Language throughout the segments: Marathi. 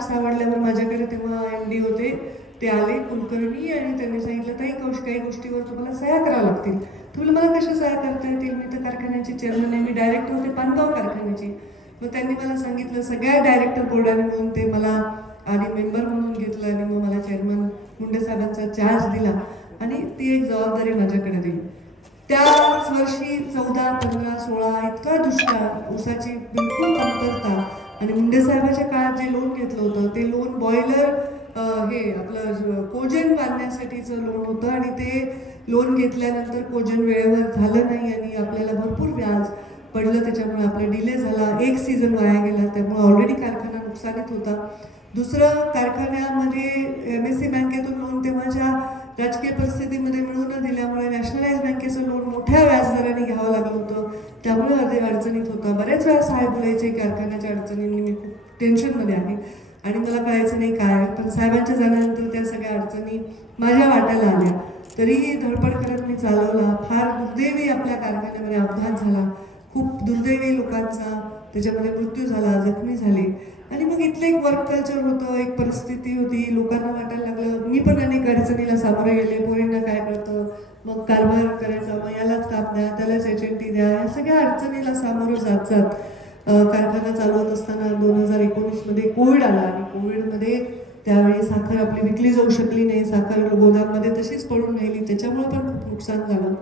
सावडल्यावर माझ्याकडे तेव्हा MD होते, ते आले कुलकर्णी आणि त्यांनी सांगितलं ताई काही गोष्टीवर तुम्हाला सह्या कराव्या लागतील. तुम्ही मला कशा सह्या करता येतील, मी तर कारखान्याची चेअरमन आहे, मी डायरेक्टर होते पानगाव कारखान्याची. मग त्यांनी मला सांगितलं, सगळ्या डायरेक्टर बोर्डाने मिळून ते मला आधी मेंबर म्हणून घेतलं आणि मग मला चेअरमन मुंडे साहेबांचा चार्ज दिला आणि ती एक जबाबदारी माझ्याकडे दिली. त्याच वर्षी 14, 15, 16 इतका दुष्काळ, ऊसाची बिलकुल कमतरता आणि मुंडे साहेबाच्या काळात जे लोन घेतलं होतं ते लोन बॉयलर हे आपलं कोजन बांधण्यासाठीचं लोन होतं आणि ते लोन घेतल्यानंतर कोजन वेळेवर झालं नाही आणि आपल्याला भरपूर व्याज पडलं, त्याच्यामुळे आपला डिले झाला, एक सीझन वाया गेला, त्यामुळे ऑलरेडी कारखाना नुकसानीत होता. दुसरं, कारखान्यामध्ये MSC बँकेतून लोन तेव्हाच्या राजकीय परिस्थितीमध्ये मिळू न दिल्यामुळे नॅशनलाइज बँकेचं लोन मोठ्या व्याजदराने घ्यावं लागलं होतं, त्यामुळे अडचणीत होता. बऱ्याच वेळा साहेब बोलायचे कारखान्याच्या अडचणींनी मी खूप टेन्शनमध्ये आहे आणि मला कळायचं नाही काय, पण साहेबांच्या जाण्यानंतर त्या सगळ्या अडचणी माझ्या वाट्याला आल्या. तरीही धडपड करत मी चालवला. फार दुर्दैवी आपल्या कारखान्यामध्ये अपघात झाला, खूप दुर्दैवी लोकांचा त्याच्यामध्ये मृत्यू झाला, जखमी झाले आणि मग इथलं एक वर्क कल्चर होतं, एक परिस्थिती होती, लोकांना वाटायला लागलं. मी पण अनेक अडचणीला सामोरे गेले, पोरींना काय कळतं, मग कारभार करायचा, मग यालाच ताप द्या, त्यालाच HNT द्या, या सगळ्या अडचणीला सामोरं जात जात कारखाना चालवत असताना 2019मध्ये कोविड आला आणि कोविडमध्ये त्यावेळी साखर आपली विकली जाऊ शकली नाही, साखर गोदाममध्ये तशीच पडून राहिली, त्याच्यामुळे पण खूप नुकसान झालं.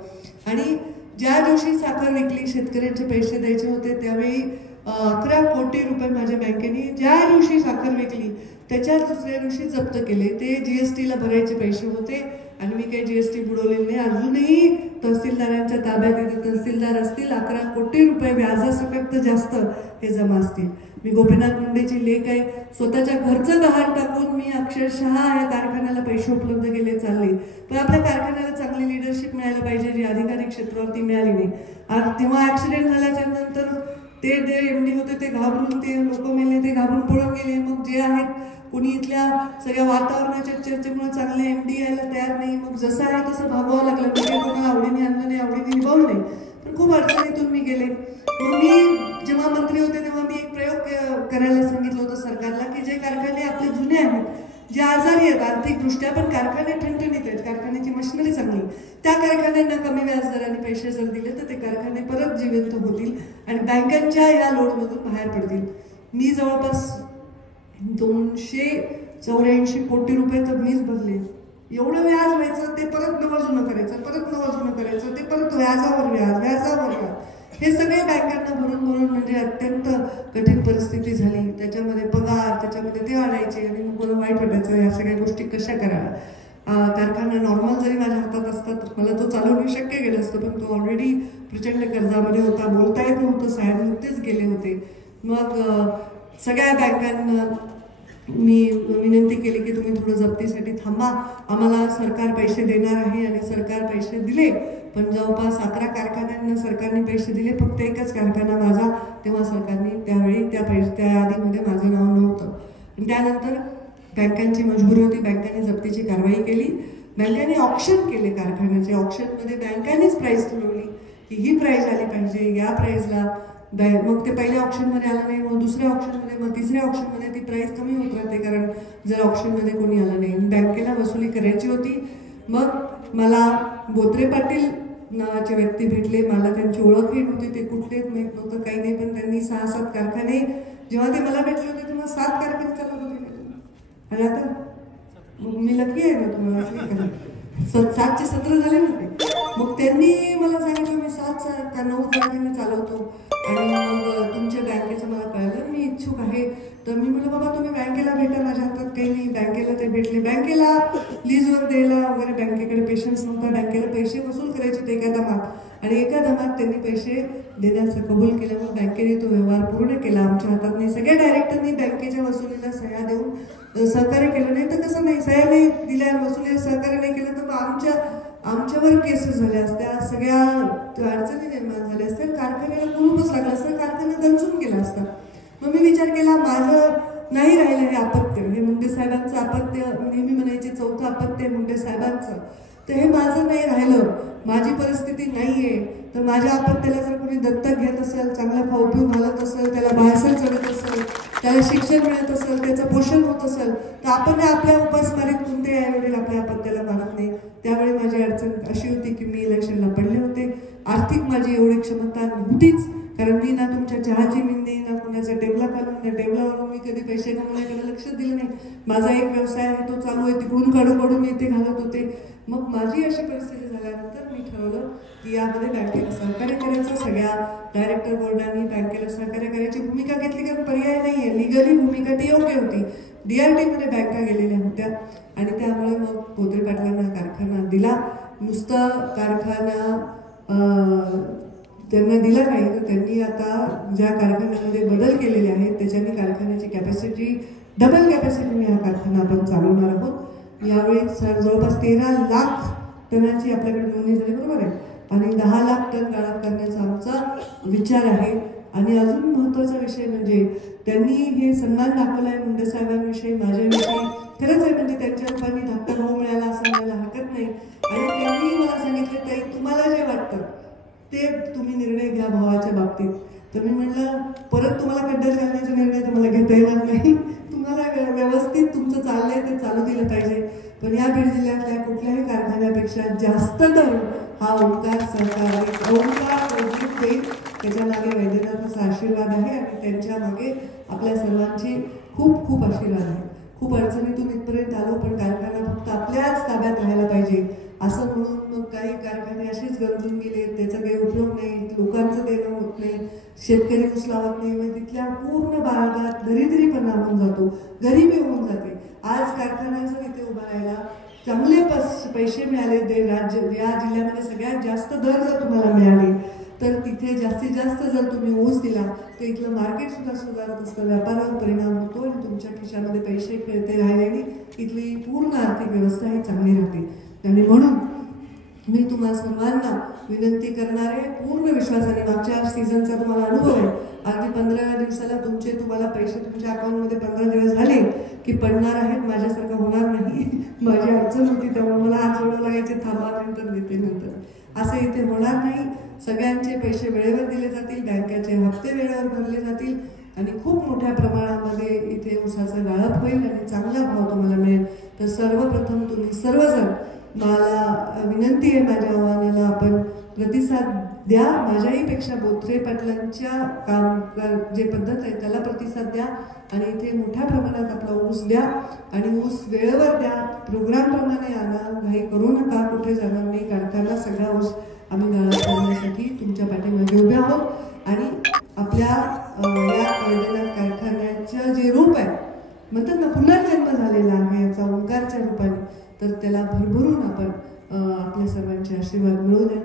आणि ज्या दिवशी साखर विकली, शेतकऱ्यांचे पैसे द्यायचे होते, त्यावेळी 11 कोटी रुपये माझ्या बँकेने ज्या दिवशी साखर विकली त्याच्या दुसऱ्या दिवशी जप्त केले. ते GSTला भरायचे पैसे होते आणि मी काही GST बुडवलेले नाही. अजूनही तहसीलदारांच्या ताब्यात येते, तहसीलदार असतील, 11 कोटी रुपये व्याजासकट जास्त हे जमा असतील. मी गोपीनाथ मुंडेची लेख आहे, स्वतःच्या घरचं गहाण टाकून मी अक्षरशः या कारखान्याला पैसे उपलब्ध केले, चालले. पण आपल्या कारखान्याला चांगली लिडरशिप मिळायला पाहिजे, जी अधिकारी क्षेत्रावरती मिळाली नाही. तेव्हा ऍक्सिडेंट झाल्याच्या नंतर ते MD होते ते घाबरून, ते लोक मेले ते घाबरून पळून गेले. मग जे आहेत कोणी इथल्या सगळ्या वातावरणाच्या चर्चेमुळे चांगले MD यायला तयार नाही, मग जसं आहे तसं भागवावं लागलं. म्हणजे कोणाला आवडीने आणलं नाही, आवडीने निभावलं नाही, पण खूप अडचणीतून मी गेले. मग मी जेव्हा मंत्री होते तेव्हा मी एक प्रयोग करायला सांगितलं होतं सरकारला, की जे कारखाने आपले जुने आहेत, जे आजारी आहेत आर्थिकदृष्ट्या, पण कारखाने ठणठणीत आहेत, कारखान्याची मशिनरी चांगली, त्या कारखान्यांना कमी व्याजदराने पैसे जर दिले तर ते कारखाने परत जिवंत होतील आणि बँकांच्या या लोडमधून बाहेर पडतील. मी जवळपास 284 कोटी रुपये तर मीच भरले. एवढं व्याज व्हायचं, ते परत नवं जुनं करायचं, परत नवं जुनं करायचं, ते परत व्याजावर व्याज, व्याजावर व्याज, हे सगळे बँकांना भरून म्हणजे अत्यंत कठीण परिस्थिती झाली. त्याच्यामध्ये पगार, त्याच्यामध्ये ते वाढायचे आणि मग मला वाईट वाटायचं, या सगळ्या गोष्टी कशा कराव्या. कारखाना नॉर्मल जरी माझ्या हातात असतात मला तो चालवणं शक्य गेलं असतं, पण तो ऑलरेडी प्रचंड कर्जामध्ये होता, बोलता येत नव्हतं, साहेब नुकतेच गेले होते. मग सगळ्या बँकांना मी विनंती केली की तुम्ही थोडं जप्तीसाठी थांबा, आम्हाला सरकार पैसे देणार आहे आणि सरकार पैसे दिले. पण जवळपास 11 कारखान्यांना सरकारने पैसे दिले, फक्त एकच कारखाना माझा, तेव्हा सरकारने त्यावेळी त्या यादीमध्ये माझं नाव नव्हतं. आणि त्यानंतर बँकांची मजबुरी होती, बँकांनी जप्तीची कारवाई केली, बँकांनी ऑप्शन केले कारखान्याचे. ऑप्शनमध्ये बँकांनीच प्राईस ठरवली की ही प्राईस आली पाहिजे, या प्राईसला. मग ते पहिल्या ऑप्शनमध्ये आलं नाही, मग दुसऱ्या ऑप्शनमध्ये, मग तिसऱ्या ऑप्शनमध्ये ती प्राईस कमी होत राहते, कारण जर ऑप्शनमध्ये कोणी आलं नाही. बँकेला वसुली करायची होती. मग मला बोत्रे पाटील नावाचे व्यक्ती भेटले, मला त्यांची ओळखही नव्हती, ते कुठलेच माहीत नव्हतं, काही नाही, पण त्यांनी 6-7 कारखाने, जेव्हा ते मला भेटले होते तेव्हा 7 कारखाने चालवत होते. आणि आता मग मी लकी आहे ना, तुम्हाला 7चे 17 झाले नव्हते. मग त्यांनी मला सांगितलं मी 7 का 9 कारखाने चालवतो आणि मग तुमच्या बँकेचं मला कळलं, मी इच्छुक आहे. तर मी म्हटलं बाबा तुम्ही बँकेला भेटा, माझ्या हातात काही नाही. बँकेला ते भेटले. बँकेला लीजवर द्यायला वगैरे बँकेकडे पेशन्स नव्हता, बँकेला पैसे वसूल करायचे होते एका दमात, आणि एका दमात त्यांनी पैसे देण्याचं कबूल केलं. मग बँकेने तो व्यवहार पूर्ण केला आमच्या हातात नाही. सगळ्या डायरेक्टरनी बँकेच्या वसुलीला सह्या देऊन सहकार्य केलं. नाही तर कसं नाही, सह्या नाही दिल्या, वसुलीला सहकार्य नाही केलं तर आमच्यावर केसेस झाल्या असत्या, सगळ्या अडचणी निर्माण झाल्या असत्या, कारखान्याला कुलूपच लागलं असतं, कारखाना दंचून गेला असता. मग मी विचार केला माझं नाही राहिलं हे अपत्य, हे मुंडे साहेबांचं अपत्य, नेहमी म्हणायचे 4थं अपत्य मुंडे साहेबांचं, तर हे माझं नाही राहिलं, माझी परिस्थिती नाही आहे. तर माझ्या अपत्याला जर कोणी दत्तक घेत असेल, चांगला खाऊ पिऊ घालत असेल, त्याला बाळसर चढत असेल, त्याला शिक्षण मिळत असेल, त्याचं पोषण होत असेल, तर आपण आपल्या उपासमारीत कोणते आईवडील आपल्या अपत्याला मानत नाही. त्यावेळी माझी अडचण अशी होती की मी इलेक्शनला पडले होते. आर्थिक माझी एवढी क्षमता नव्हतीच, कारण मी ना तुमच्या चहाची मिंदी, ना कोणाच्या टेबला खालून, ना टेबलावरून मी कधी पैसे कमवण्याकडे लक्ष दिलं नाही. माझा एक व्यवसाय आहे, तो चालू आहे, तिकडून काढून मी इथे घालत होते. मग माझी अशी परिस्थिती झाल्यानंतर मी ठरवलं की यामध्ये बँकेला सहकार्य करायचं. सगळ्या डायरेक्टर बोर्डांनी बँकेला सहकार्य करायची भूमिका घेतली, कारण पर्याय नाही आहे. लिगली भूमिका ती योग्य होती. DRTमध्ये बँका गेलेल्या होत्या आणि त्यामुळे मग बोत्रे पाटलांना कारखाना दिला. नुसतं कारखाना त्यांना दिला नाही, तर त्यांनी आता ज्या कारखान्यामध्ये बदल केलेले आहेत त्याच्याने कारखान्याची कॅपॅसिटी डबल कॅपॅसिटीने हा कारखाना आपण चालवणार आहोत. यावेळी जवळपास 13 लाख टनाची आपल्याकडे नोंदणी झाली, बरोबर आहे, आणि 10 लाख टन गाळप करण्याचा आमचा विचार आहे. आणि अजून महत्त्वाचा विषय म्हणजे त्यांनी हे सन्मान दाखवला आहे मुंडे साहेबांविषयी, माझ्याविषयी. खरंच आहे, म्हणजे त्यांच्या रूपाने धाकटा भाऊ मिळाला असं म्हणायला हरकत नाही. आणि त्यांनी मला सांगितलं, ताई तुम्हाला जे वाटतं ते तुम्ही निर्णय घ्या भावाच्या बाबतीत. तर मी म्हटलं, परत तुम्हाला खड्ड्यात घालण्याचा निर्णय तुम्हाला घेता येणार नाही. तुम्हाला व्यवस्थित तुमचं चाललंय ते चालू दिलं पाहिजे. पण या बीड जिल्ह्यातल्या कुठल्याही कारखान्यापेक्षा जास्त दर हा ओंकार सहकारी ओंकार देईल. त्याच्या मागे वैद्यनाथाचा आशीर्वाद आहे आणि त्यांच्या मागे आपल्या सर्वांचे खूप खूप आशीर्वाद आहे. खूप अडचणीतून इथपर्यंत आलो, पण कारखाना फक्त आपल्याच ताब्यात राहायला पाहिजे असं म्हणून मग काही कारखाने असेच गरजून गेले. त्याचा काही उपयोग नाही, लोकांचं देणं होत नाही, शेतकरी ऊस लावत नाही. मग तिथल्या पूर्ण भागात दरिद्रीपणा होऊन जातो, गरिबी होऊन जाते. आज कारखान्याचं इथे उभा राहायला चांगले पैसे मिळाले. राज्य या जिल्ह्यामध्ये सगळ्यात जास्त दर जर तुम्हाला मिळाले, तर तिथे जास्तीत जास्त जर तुम्ही ऊस दिला तर इथलं मार्केट सुद्धा सुधारत असतं, व्यापारावर परिणाम होतो आणि तुमच्या खिशामध्ये पैसे खेळते राहिल्याने इथली पूर्ण आर्थिक व्यवस्था ही चांगली राहते. आणि म्हणून मी तुम्हा सर्वांना विनंती करणार आहे, पूर्ण विश्वासाने. मागच्या सीझनचा तुम्हाला अनुभव आहे, अगदी 15 दिवसाला तुम्हाला पैसे तुमच्या अकाउंटमध्ये 15 दिवस झाले की पडणार आहेत. माझ्यासारखं होणार नाही. माझी अडचण होती त्यामुळे मला हात जोडावं लागायचे, थांबा नंतर देते नंतर. असं इथे होणार नाही. सगळ्यांचे पैसे वेळेवर दिले जातील, बँकेचे हप्ते वेळेवर भरले जातील आणि खूप मोठ्या प्रमाणामध्ये इथे ऊसाचं गाळप होईल आणि चांगला भाव तुम्हाला मिळेल. तर सर्वप्रथम तुम्ही सर्वजण, मला विनंती आहे, माझ्या आव्हानाला आपण प्रतिसाद द्या. माझ्याहीपेक्षा बोत्रे पाटलांच्या काम जे पद्धत आहे त्याला प्रतिसाद द्या आणि इथे मोठ्या प्रमाणात आपला ऊस द्या आणि ऊस वेळेवर द्या. प्रोग्रामप्रमाणे आणा, घाई करू नका, कुठे जाणार नाही. कारखाना सगळा ऊस आम्ही गाळप करण्यासाठी तुमच्या पाठीमागे उभे आहोत आणि आपल्या या वैद्यनाथ कारखान्याचं जे रूप आहे, म्हणतात ना पुनर्जन्म झालेला आहे याचा ओंकारच्या रूपाने, तर त्याला भरभरून आपण आपल्या सर्वांचे आशीर्वाद मिळवू द्या.